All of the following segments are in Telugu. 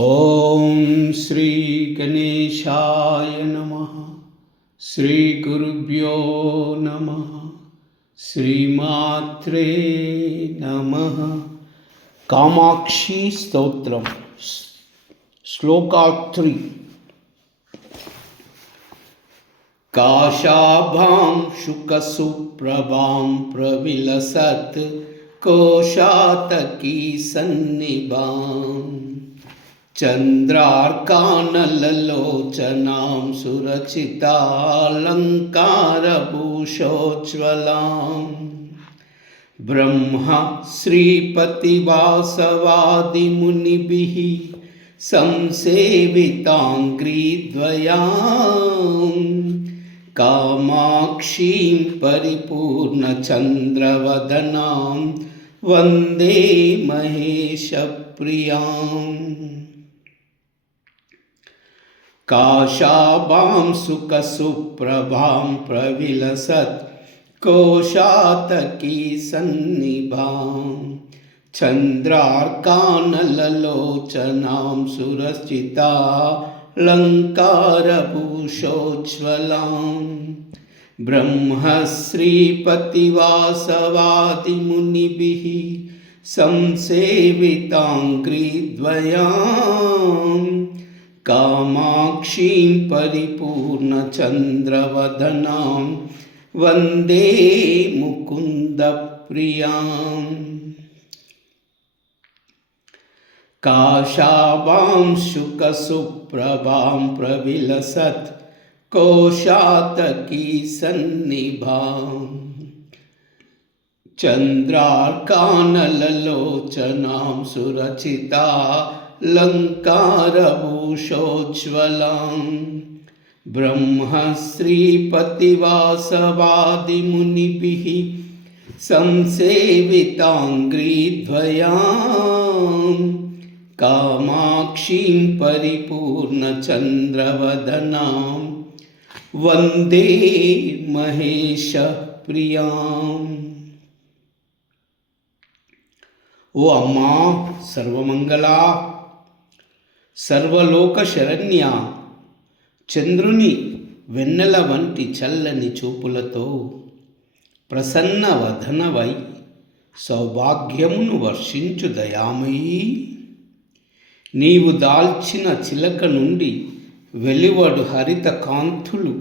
ఓం శ్రీ గణేశాయ నమః. శ్రీ గురుభ్యో నమః. శ్రీమాత్రే నమః. కామాక్షి స్తోత్రం శ్లోకా 3. కాశాభాం శుకసుప్రభాం ప్రవిలసత్ కోశాతకీ సన్నిభాం చంద్రార్కానలలోచనాం సురచితాలంకారభూషోజ్వలాం బ్రహ్మ శ్రీపతివాసవాదిమునిభిః సంసేవితాంఘ్రిద్వయాం కామాక్షీం పరిపూర్ణచంద్రవదనాం వందే మహేశప్రియాం. కాశాభాం సుకసుప్రభాం ప్రవిలసత్ కోశాతకీ సన్నిభాం చంద్రార్కానలలోచనాం సురచితాలంకారభూషోజ్వలాం బ్రహ్మ శ్రీపతివాసవాదిమునిభిః సంసేవితాంఘ్రిద్వయాం కామాక్షీం పరిపూర్ణచంద్రవదనాం వందే ముకుందప్రియాం. కాశాభాం శుకసుప్రభాం ప్రవిలసత్ కోశాతకీ సన్నిభాం చంద్రార్కానలలోచనాం సురచితాలంకారభూషోజ్వలాం బ్రహ్మ శ్రీపతివాసవాదిమునిభిః సంసేవితాంఘ్రిద్వయాం కామాక్షీం పరిపూర్ణచంద్రవదనాం వందే మహేశప్రియాం. ఓ అమ్మా సర్వమంగళా, సర్వలోక శరణ్య, చంద్రుని వెన్నెల వంటి చల్లని చూపులతో ప్రసన్న వదనవై సౌభాగ్యమును వర్షించు దయామయీ, నీవు దాల్చిన చిలక నుండి వెలువడు హరిత కాంతులు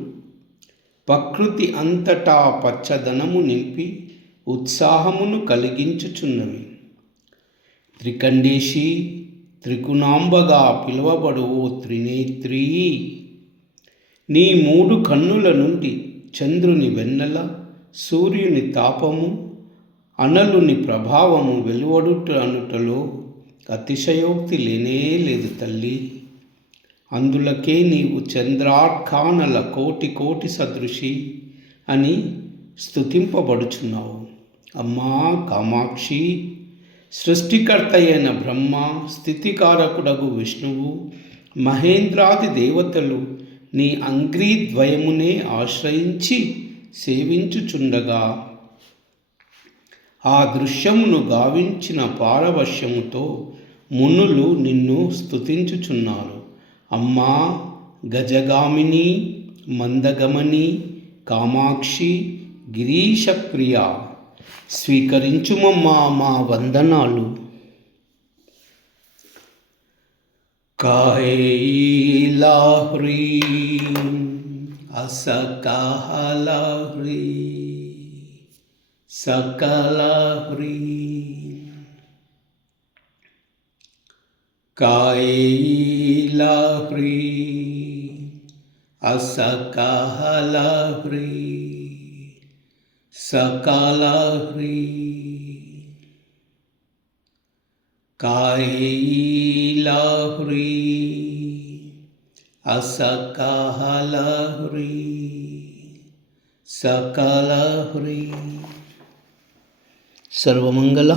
ప్రకృతి అంతటా పచ్చదనము నింపి ఉత్సాహమును కలిగించుచున్నవి. త్రికండేశి, త్రిగుణాంబగా పిలువబడు ఓ త్రినేత్రీ, నీ 3 కన్నుల నుండి చంద్రుని వెన్నెల, సూర్యుని తాపము, అనలుని ప్రభావము వెలువడుట అనుటలో అతిశయోక్తి లేనే లేదు తల్లి. అందులకే నీవు చంద్రార్కానల కోటి కోటి సదృశి అని స్తుతింపబడుచున్నావు. అమ్మా కామాక్షి, సృష్టికర్త అయిన బ్రహ్మ, స్థితికారకుడగు విష్ణువు, మహేంద్రాది దేవతలు నీ అంఘ్రిద్వయమునే ఆశ్రయించి సేవించుచుండగా ఆ దృశ్యమును గావించిన పారవశ్యముతో మునులు నిన్ను స్తుతించుచున్నారు. అమ్మా గజగామిని, మందగమని, కామాక్షి, గిరీశప్రియ, స్వీకరించుమమ్మా మా వందనాలు. కైలాహ్రీం అసకాహ్లాహ్రీం సకలహ్రీం కైలాహ్రీం అసకాహ్లాహ్రీం సకలహ్రీం కైలాహ్రీం అసకాహ్లాహ్రీం సకలహ్రీం. సర్వమంగళ